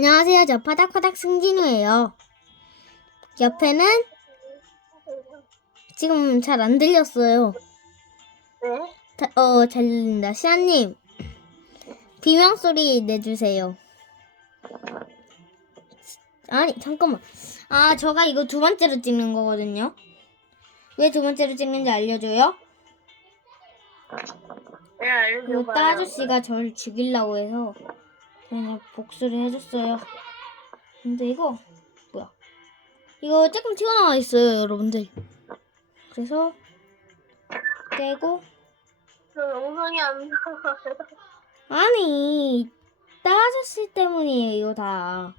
안녕하세요. 저 파닥파닥 승진우예요. 옆에는 지금 잘 안 들렸어요. 네? 자, 어, 잘 들린다. 시아님, 비명 소리 내주세요. 아니, 잠깐만. 아, 저가 이거 두 번째로 찍는 거거든요. 왜 두 번째로 찍는지 알려줘요? 네, 알려줘봐요. 이거 따 아저씨가 저를 죽이려고 해서 그냥 복수를 해줬어요. 근데 이거 뭐야? 이거 조금 튀어나와 있어요, 여러분들. 그래서 떼고 저 영상이 안 나와요. 아니 따 아저씨 때문이에요, 이거 다.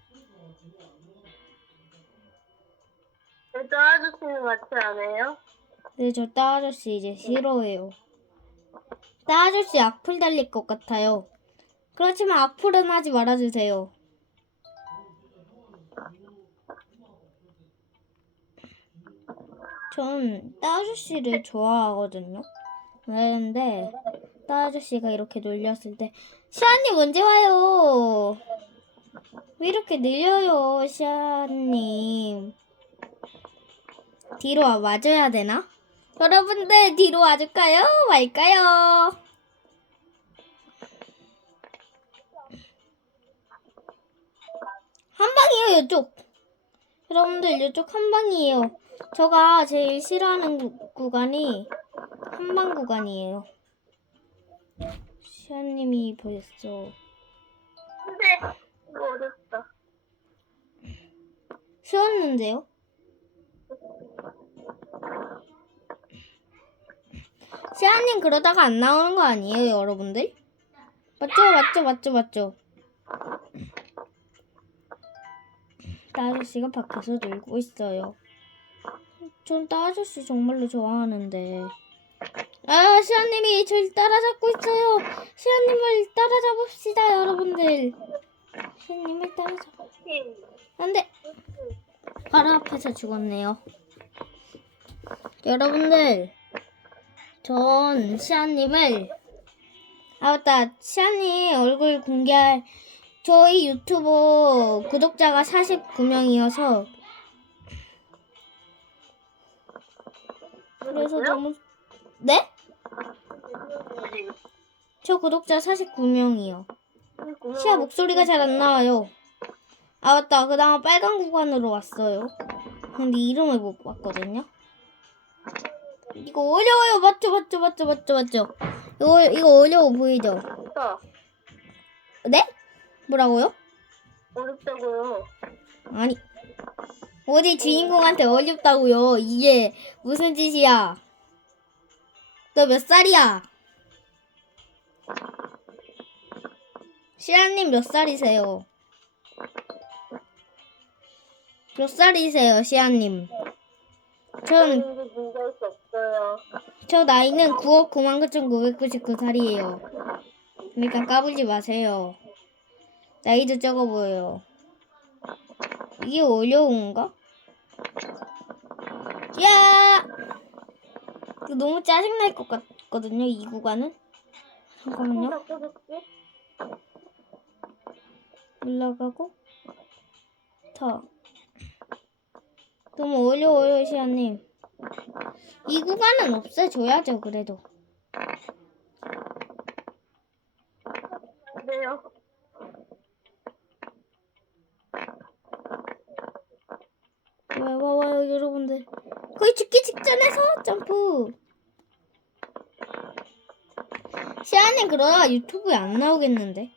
저 아저씨는 같이 안 해요? 근데 저따 아저씨 이제 싫어해요. 따 아저씨 악플 달릴 것 같아요. 그렇지만 악플은 하지 말아주세요. 전따 아저씨를 좋아하거든요. 그런데 따 아저씨가 이렇게 놀렸을 때 시아님 언제 와요? 왜 이렇게 느려요, 시아님? 뒤로 와 와줘야 되나? 여러분들 뒤로 와줄까요? 말까요? 한 방이에요 이쪽 여러분들 이쪽 한 방이에요 저가 제일 싫어하는 구, 구간이 한 방 구간이에요 시아님이 벌써 근데 이거 어렵다. 쉬웠는데요? 시아님 그러다가 안 나오는 거 아니에요, 여러분들? 맞죠, 맞죠, 맞죠, 맞죠? 따 아저씨가 밖에서 놀고 있어요. 전 따 아저씨 정말로 좋아하는데. 아, 시아님이 저를 따라잡고 있어요. 시아님을 따라잡읍시다, 여러분들. 시아님을 따라잡. 안 돼. 바로 앞에서 죽었네요. 여러분들, 전 시아님을 아 맞다 시아님 얼굴 공개할 저희 유튜브 구독자가 49명이어서 그래서 너무 네? 저 구독자 49명이요. 시아 목소리가 잘 안 나와요. 아 맞다 그 다음 빨간 구간으로 왔어요. 근데 이름을 못 봤거든요. 이거 어려워요 맞죠 맞죠 맞죠 맞죠 맞죠. 이거 이거 어려워 보이죠? 어렵다. 네? 뭐라고요? 어렵다고요. 아니 어디 주인공한테 어렵다고요? 이게 무슨 짓이야? 너 몇 살이야? 시아님 몇 살이세요? 몇 살이세요, 시아님? 전, 수 없어요. 저 나이는 9억 9만 9,999살이에요. 그러니까 까불지 마세요. 나이도 적어 보여요. 이게 어려운가? 야! 너무 짜증날 것 같거든요, 이 구간은. 잠깐만요. 올라가고 더 너무 어려워요 시아님 이 구간은 없애줘야죠 그래도 네요. 와요 와요 여러분들 거의 죽기 직전에서 점프 시아님 그러다가 유튜브에 안 나오겠는데?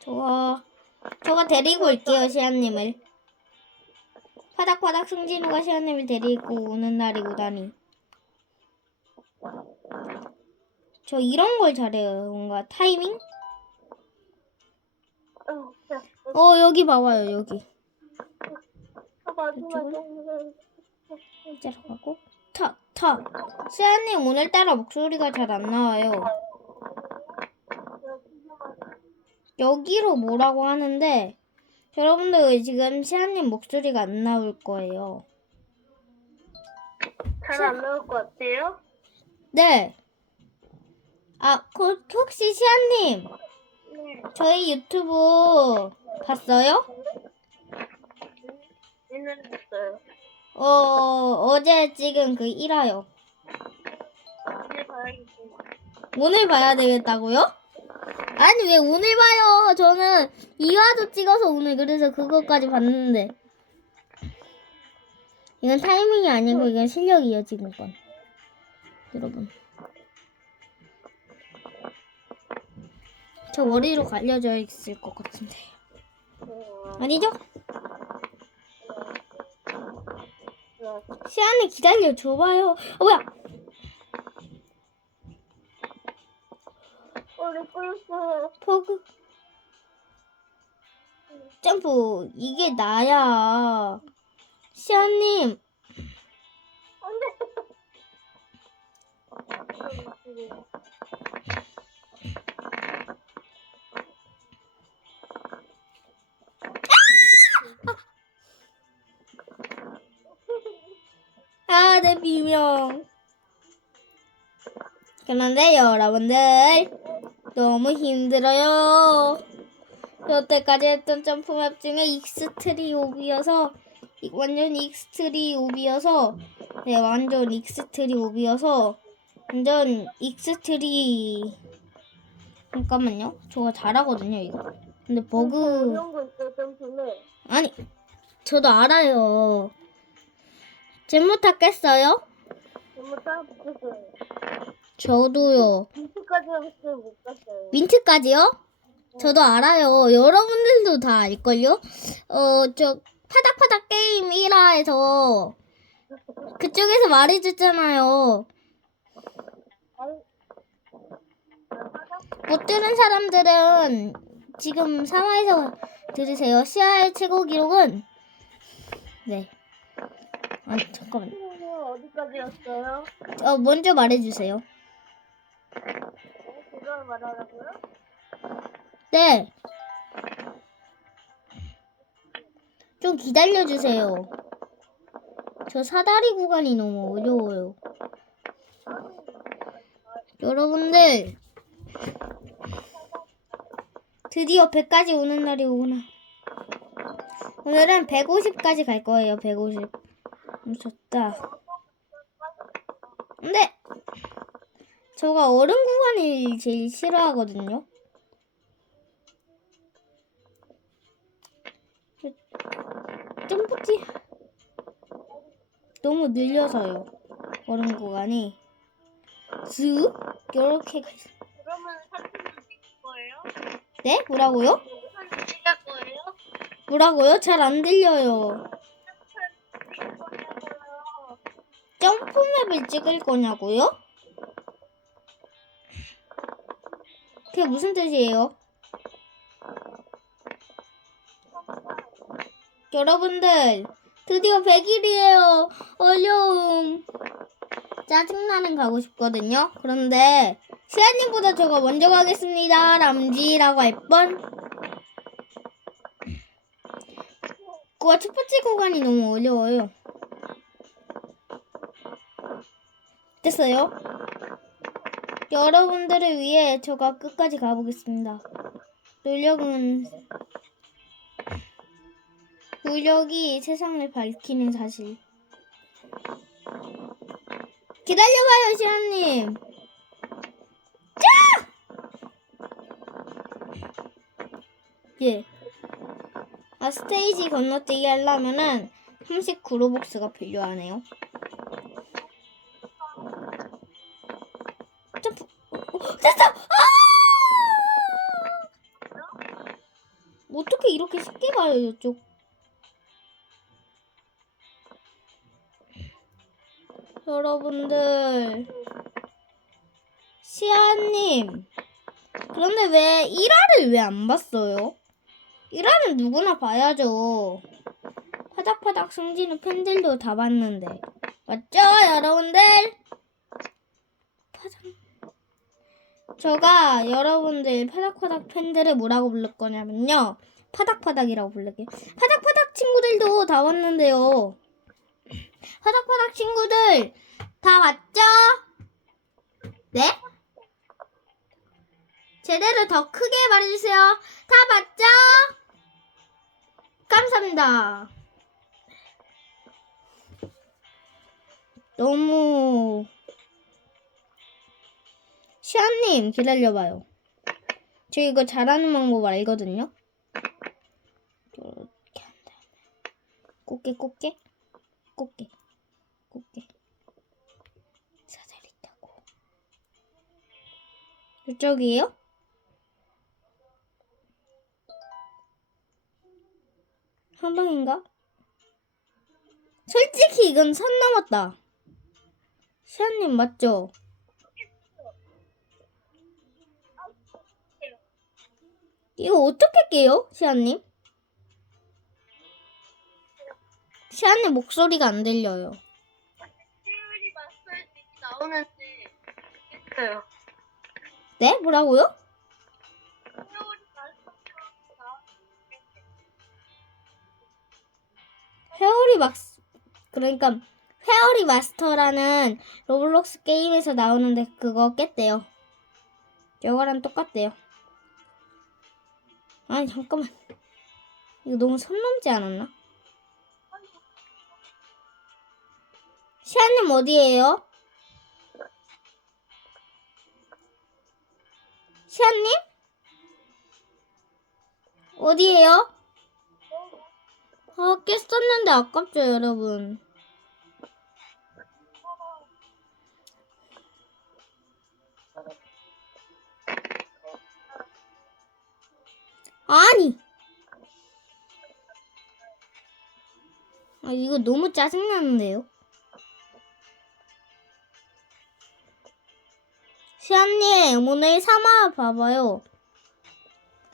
저가 저가 데리고 올게요 시아님을. 파닥파닥 승진우가 시아님을 데리고 오는 날이 오다니. 저 이런 걸 잘해요 뭔가 타이밍? 어, 여기 봐봐요 여기. 이제로 가고 탁탁 시아님 오늘따라 목소리가 잘 안 나와요 여기로 뭐라고 하는데 여러분들 지금 시아님 목소리가 안 나올 거예요 잘 안 나올 것 같아요? 네 아, 그, 혹시 시아님, 네. 저희 유튜브 봤어요? 얘는 됐어요. 어, 어제 찍은 그 1화요. 이제 봐야겠어. 오늘 봐야 되겠다고요? 아니, 왜 오늘 봐요? 저는 2화도 찍어서 오늘 그래서 그것까지 봤는데. 이건 타이밍이 아니고 이건 실력이에요, 지금 건. 여러분. 저 머리로 갈려져 있을 것 같은데. 아니죠? 시안이 기다려 줘봐요. 어, 뭐야? 우리 꿀꿀. 버그. 점프. 이게 나야. 시아님. 비명. 그런데 여러분들 너무 힘들어요. 여태까지 했던 점프맵 중에 익스트리 오비여서 이- 완전 익스트리 오비여서 네 완전 익스트리 오비여서 완전 익스트리 잠깐만요. 저가 잘하거든요 이거. 근데 버그 점프는. 아니 저도 알아요. 잼모타 깼어요? 너무 따뜻했어요. 저도요. 민트까지 했어요 못 갔어요. 민트까지요? 저도 알아요. 여러분들도 다 알걸요? 어, 저, 파닥파닥 게임 1화에서 그쪽에서 말해줬잖아요. 아니, 못 들은 사람들은 지금 3화에서 들으세요. 시아의 최고 기록은, 네. 아, 잠깐만. 어디까지였어요? 어, 먼저 말해주세요. 그걸 말하라고요? 네. 좀 기다려주세요. 저 사다리 구간이 너무 어려워요. 여러분들, 드디어 100까지 오는 날이 오구나. 오늘은 150까지 갈 거예요, 150. 음, 좋다. 근데, 저가 얼음 구간을 제일 싫어하거든요. 점프기 너무 늘려서요. 얼음 구간이 쓱 이렇게 가 있어. 그러면 사진을 찍을 거예요? 네? 뭐라고요? 사진 찍을 거예요? 뭐라고요? 잘 안 들려요. 점프맵을 찍을 거냐고요? 그게 무슨 뜻이에요? 여러분들, 드디어 100일이에요. 어려움. 짜증나는 가고 싶거든요. 그런데, 시아님보다 저가 먼저 가겠습니다. 람지라고 할 뻔. 그거 첫 번째 구간이 너무 어려워요. 됐어요? 여러분들을 위해 저가 끝까지 가보겠습니다. 노력은 노력이 세상을 밝히는 사실. 기다려봐요, 시아님. 자! 예. 아 스테이지 건너뛰기 하려면은 39로복스가 필요하네요. 됐어! 아! 어떻게 이렇게 쉽게 가요, 이쪽? 여러분들. 시아님. 그런데 왜 1화를 왜 안 봤어요? 1화는 누구나 봐야죠. 파닥파닥 승진은 팬들도 다 봤는데. 맞죠, 여러분들? 파닥. 저가 여러분들 파닥파닥 팬들을 뭐라고 부를 거냐면요. 파닥파닥이라고 부를게요. 파닥파닥 친구들도 다 왔는데요. 파닥파닥 친구들 다 왔죠? 네? 제대로 더 크게 말해주세요. 다 봤죠? 감사합니다. 너무 시아님 기다려봐요. 저 이거 잘하는 방법 알거든요. 이렇게 한 다음에 꽃게 꽃게 꽃게 꽃게 사다리 타고 이쪽이에요? 한 방인가? 솔직히 이건 선 넘었다. 시아님 맞죠? 이거 어떻게 깨요, 시아님? 시아님 목소리가 안 들려요. 세율이 마스터에서 이렇게 나오는데 있어요. 네? 뭐라고요? 회오리 막스 그러니까 회오리 마스터라는 로블록스 게임에서 나오는데 그거 깼대요. 저거랑 똑같대요. 아니 잠깐만 이거 너무 선 넘지 않았나? 시아님 어디에요? 시아님? 어디에요? 아, 깼었는데 아깝죠, 여러분. 아니! 아, 이거 너무 짜증나는데요? 시안님, 오늘 사마 봐봐요.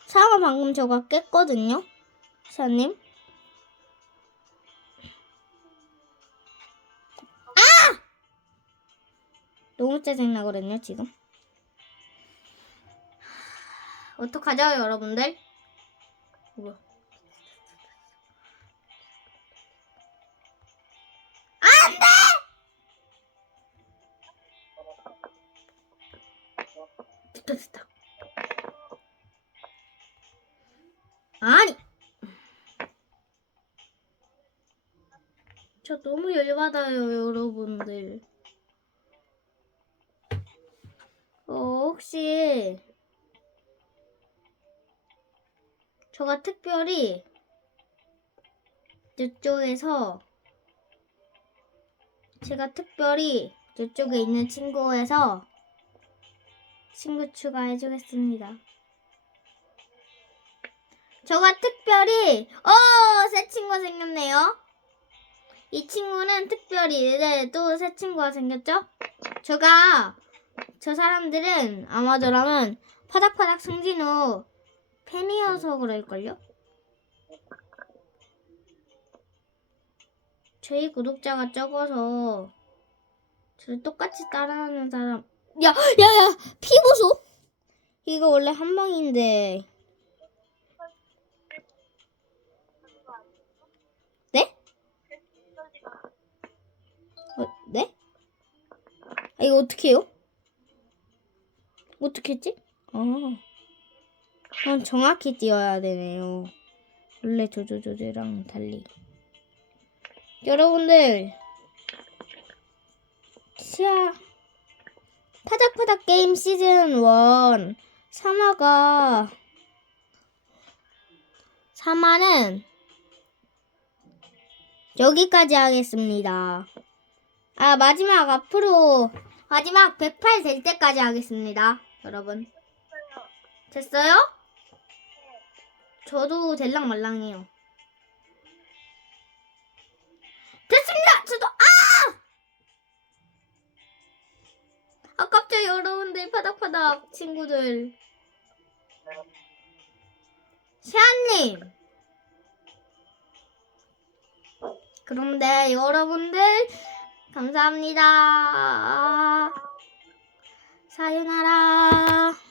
사마 방금 저가 깼거든요? 시안님? 너무 짜증나거든요, 지금. 어떡하죠, 여러분들? 뭐야? 안 돼! 됐다, 됐다. 아니! 저 너무 열받아요, 여러분들. 어, 혹시 저가 특별히 이쪽에서 제가 특별히 이쪽에 있는 친구에서 친구 추가해 주겠습니다. 저가 특별히 어, 새 친구가 생겼네요. 이 친구는 특별히 네, 또 새 친구가 생겼죠? 제가 저 사람들은 아마 저라면 파닥파닥 승진우 팬이어서 그럴걸요? 저희 구독자가 적어서 저를 똑같이 따라하는 사람 야! 야! 야! 피 보소! 이거 원래 한 방인데 네? 어, 네? 아, 이거 어떻게 해요? 어떻게 했지? 아, 난 정확히 띄어야 되네요. 원래 조조조조랑 달리. 여러분들, 시야 파닥파닥 게임 시즌 1 3화가 3화는 여기까지 하겠습니다. 아, 마지막 앞으로 마지막 108 될 때까지 하겠습니다. 여러분. 됐어요? 저도 될랑 말랑해요. 됐습니다! 저도, 아! 아깝죠, 여러분들. 파닥파닥 친구들. 시안님. 그런데 여러분들, 감사합니다. 사요나라.